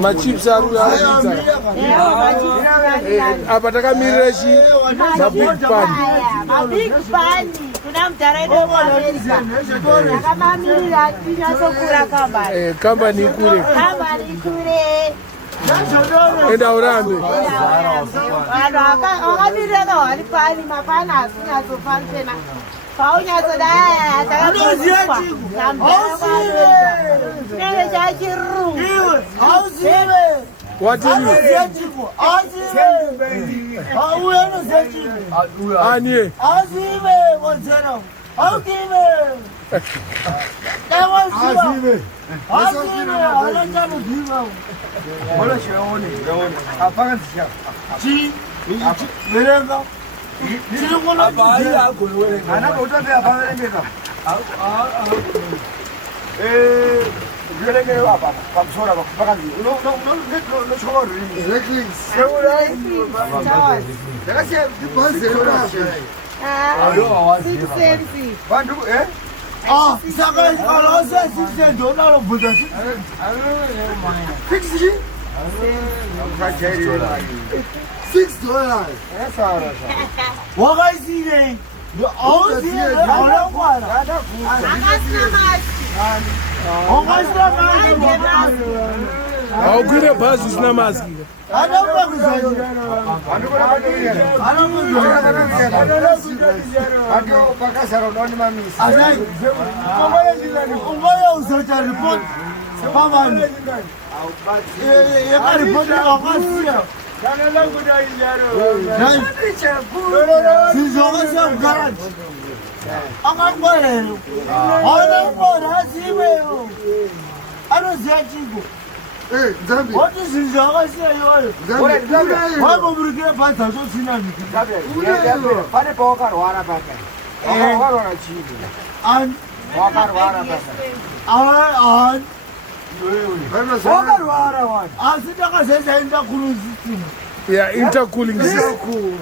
Machips are Abataka Mirashi, a big pan. A big pan. Company Kure. And Aurambe. What do $6. What I see there? The old here, how good a bus is Namaski? I don't know. Hey, Zambia. What is his Zambia? Why would we get by the Zambia? Yeah, intercooling system.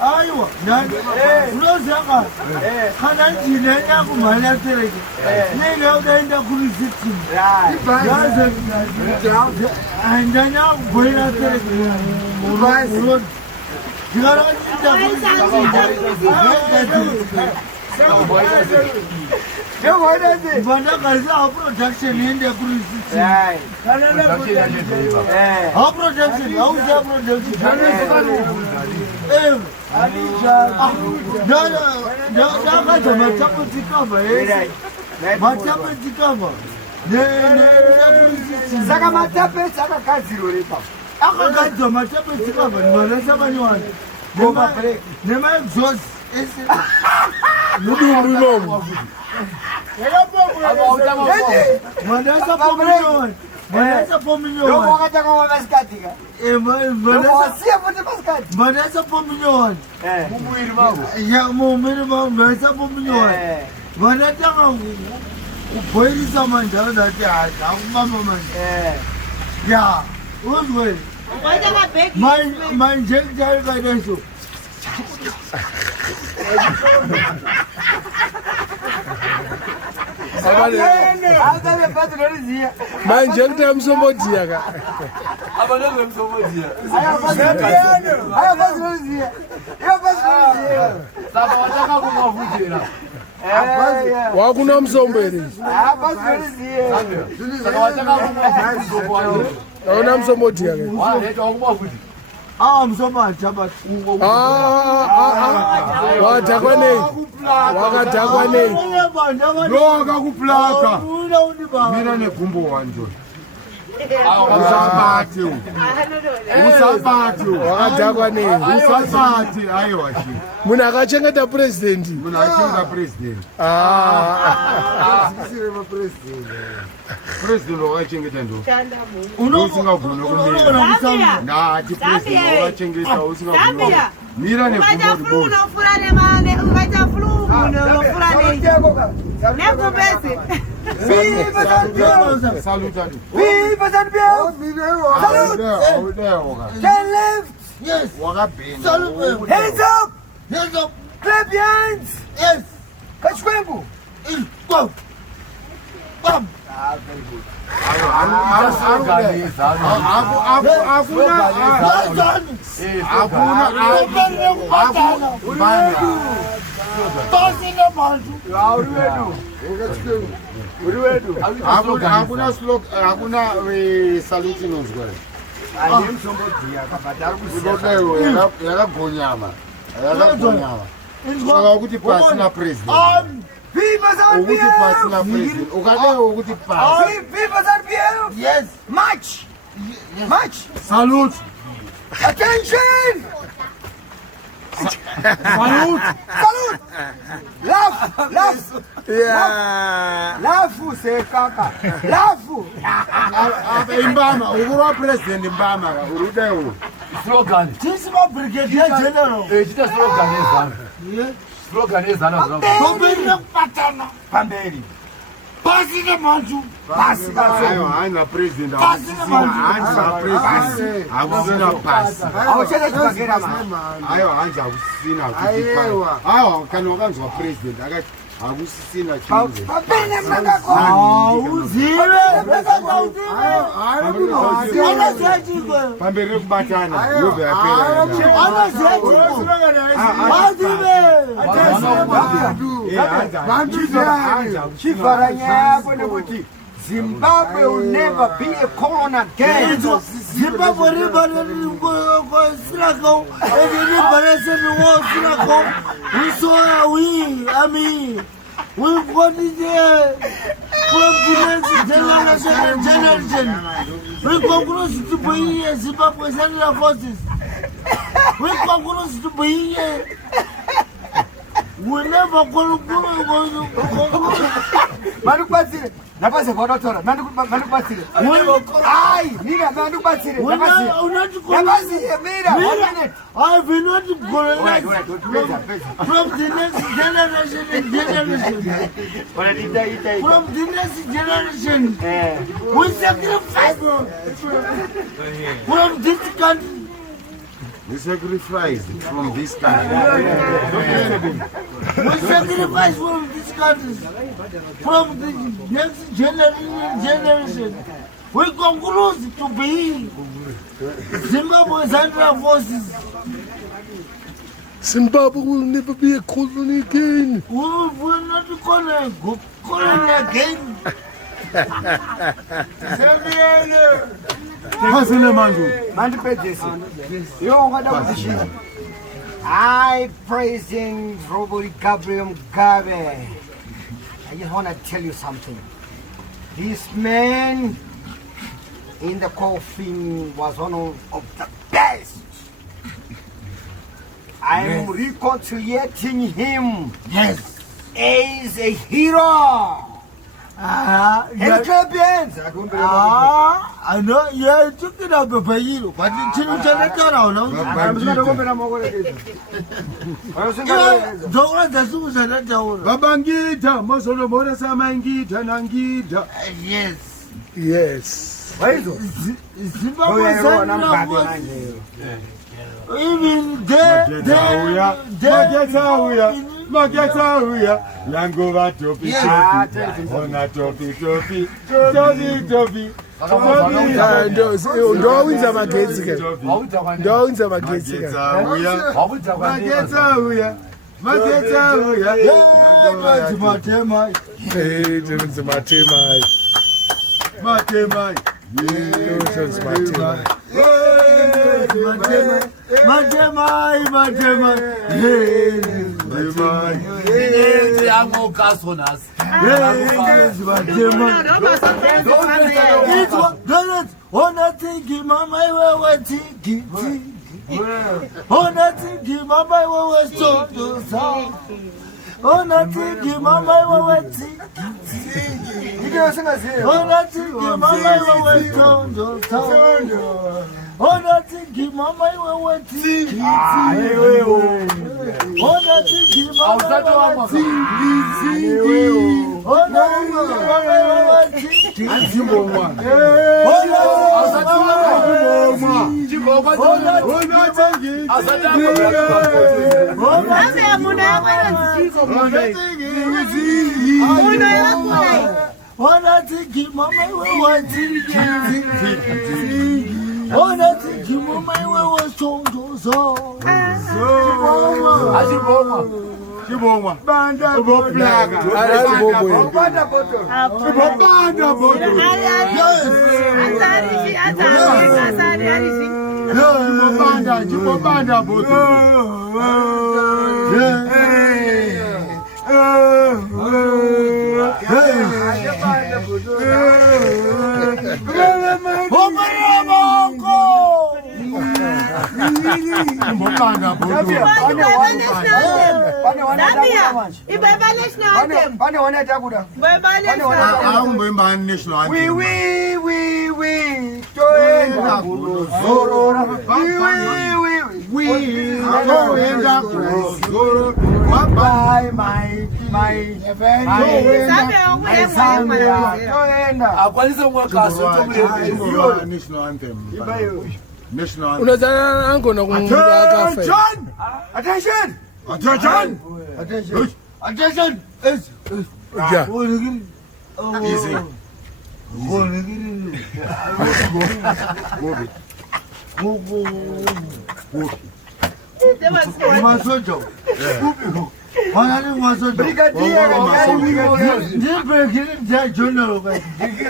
Aiwa, nani? Unozaka. Kana ndinenya kumhanya tereke. Nenge ukaenda kurisiti. Yaze andanya kuboira tereke. Mubazi. Ndikara kuita Vandakaisa production yende kurisiti. How production? How is your production? Saka matape saka kaziro lepa. Akagadzwa matape tsikabva ndivanasa vanyowani nema exhaust ese mudumbu imomo mandasa pominyowani mandasa pominyowani wakataka wavasikadika mandasa pominyowani ya mumwiri mangu mandasa pominyowani vanatanga kubhoirisa manjaro ati hakumama manje ya uzwe manjekutari kadaso manje kuta musombodziya ka wakuna musomberi auna musombodiya ka musombatabati wadhakwa nei wakadhakwa nei akakuplaka mira negumbo wanjo usabati wakadhakwa nei usabati aiwa shi munhu akachengeta purezidendi president wakachengeta ndo usingagona kumira ndati president wakachengeta usingagona mira negumbo Clap your hands. Yes. Kachwengu. Go. Bam. Very good. Viva Zambia! Viva Zambia! Yes! March! Yes. March! Salute! Attention! Salute! Salute! Laugh! Laugh! Yeah! Laugh, say kaka! Laugh! Imbama, Ugura President Imbama, Urudeo. Slogan. This is my brigadier general. It's a slogan. Yes. Slogan is another. Pamberi. Pasi the manju. Pasi I'm president. I'm president. I'm pass. I'll tell you to get I'm president. Akusisina chizo. Pambere kubatana yobe yapera. Zimbabwe will never be a colony again. Zimbabwe we've got it there from the next generation. We come to be Zimbabwe Central Forces. We come to be we never go Manukbasire. Napase kodotora. Manukbasire. Ai, mira manukbasire. Napase mira. 1 minute. I will not colonize from the next generation. From the next generation. We sacrifice from this country. We sacrifice from this country. We sacrifice from this country, from the next generation. We conclude to be Zimbabwe's under forces. Zimbabwe will never be a colony again. We will not be colony again. I praising Roddie Gabriel Mugabe. I just want to tell you something. This man in the coffin was one of the best. I am reconciliating him. Yes. As a hero. And champions. I know you're talking about the hero, but it's not around. Babangita, Mosolo Mora Samangita, Nangita. Yes. Yes. Zimbabwe's even there, Magetauya, Langova Topi, Ona Topi, Topi, Topi, Topi. Ndowinza magetsi ke. Ndowinza magetsi ke. Magetauya. Matemai.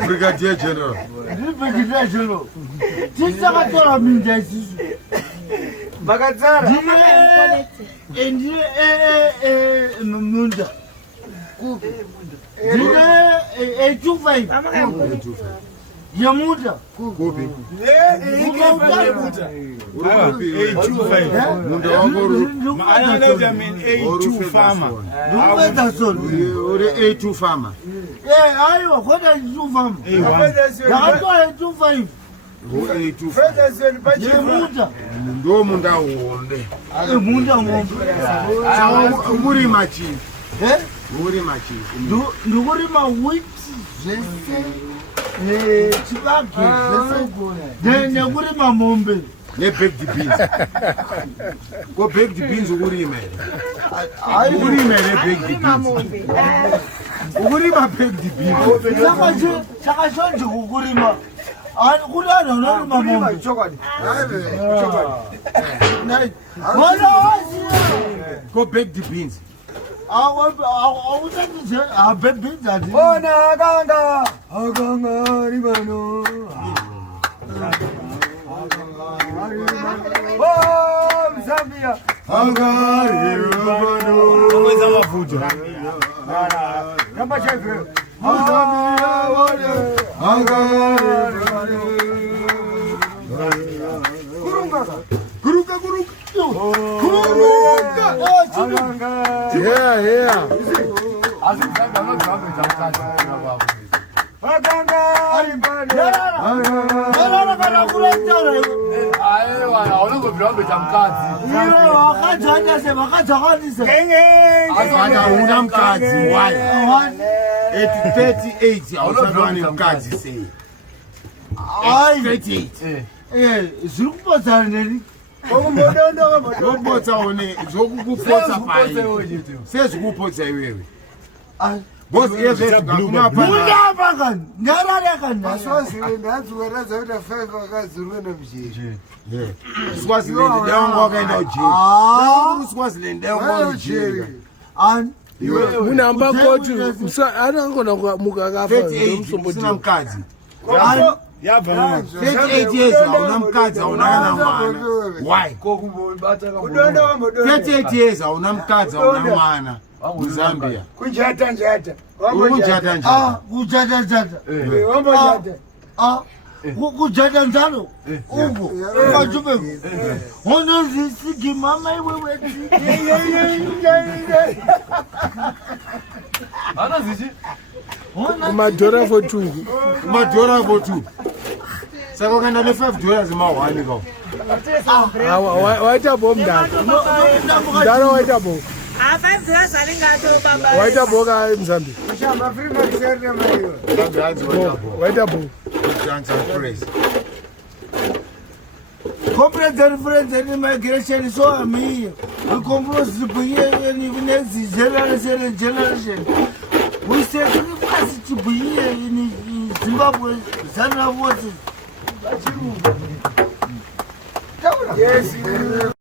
Brigadier General. Yamuda. Kobe. A2 farmer. A2 farmer. Yeah, I what are you farmer? A2 then you put him a mombe. baked beans. Go baked beans ukurime. Ukurime baked beans. Ukurima baked beans. Chakashonje ukurima. Kulana nomama chocolate. Go bake the beans. Zambia. Yeah. At 38, I was not in Kazi say. I 38. Robota on it, Zoku says who puts away. Both ears are blue. That's where the favor guys Yeah. Swaziland, they don't walk in Swaziland, they don't walk in and Munamba go to I don't go to Mugaga 38 years why? 38 years Zambia. Kujata. Kujata njalo ubu ukajube ona zisiki mama wewe ana zichi Madora for two. Sako kana ne $5 ma1 ko. White up bomb that. Daro white up. $5 alingato baba. White up boga Mzambi. Zambia has White up. chance and praise. Corporate difference in immigration so me. We compose the next generation. We said to be here in Zimbabwe, Zambia, what is Yes.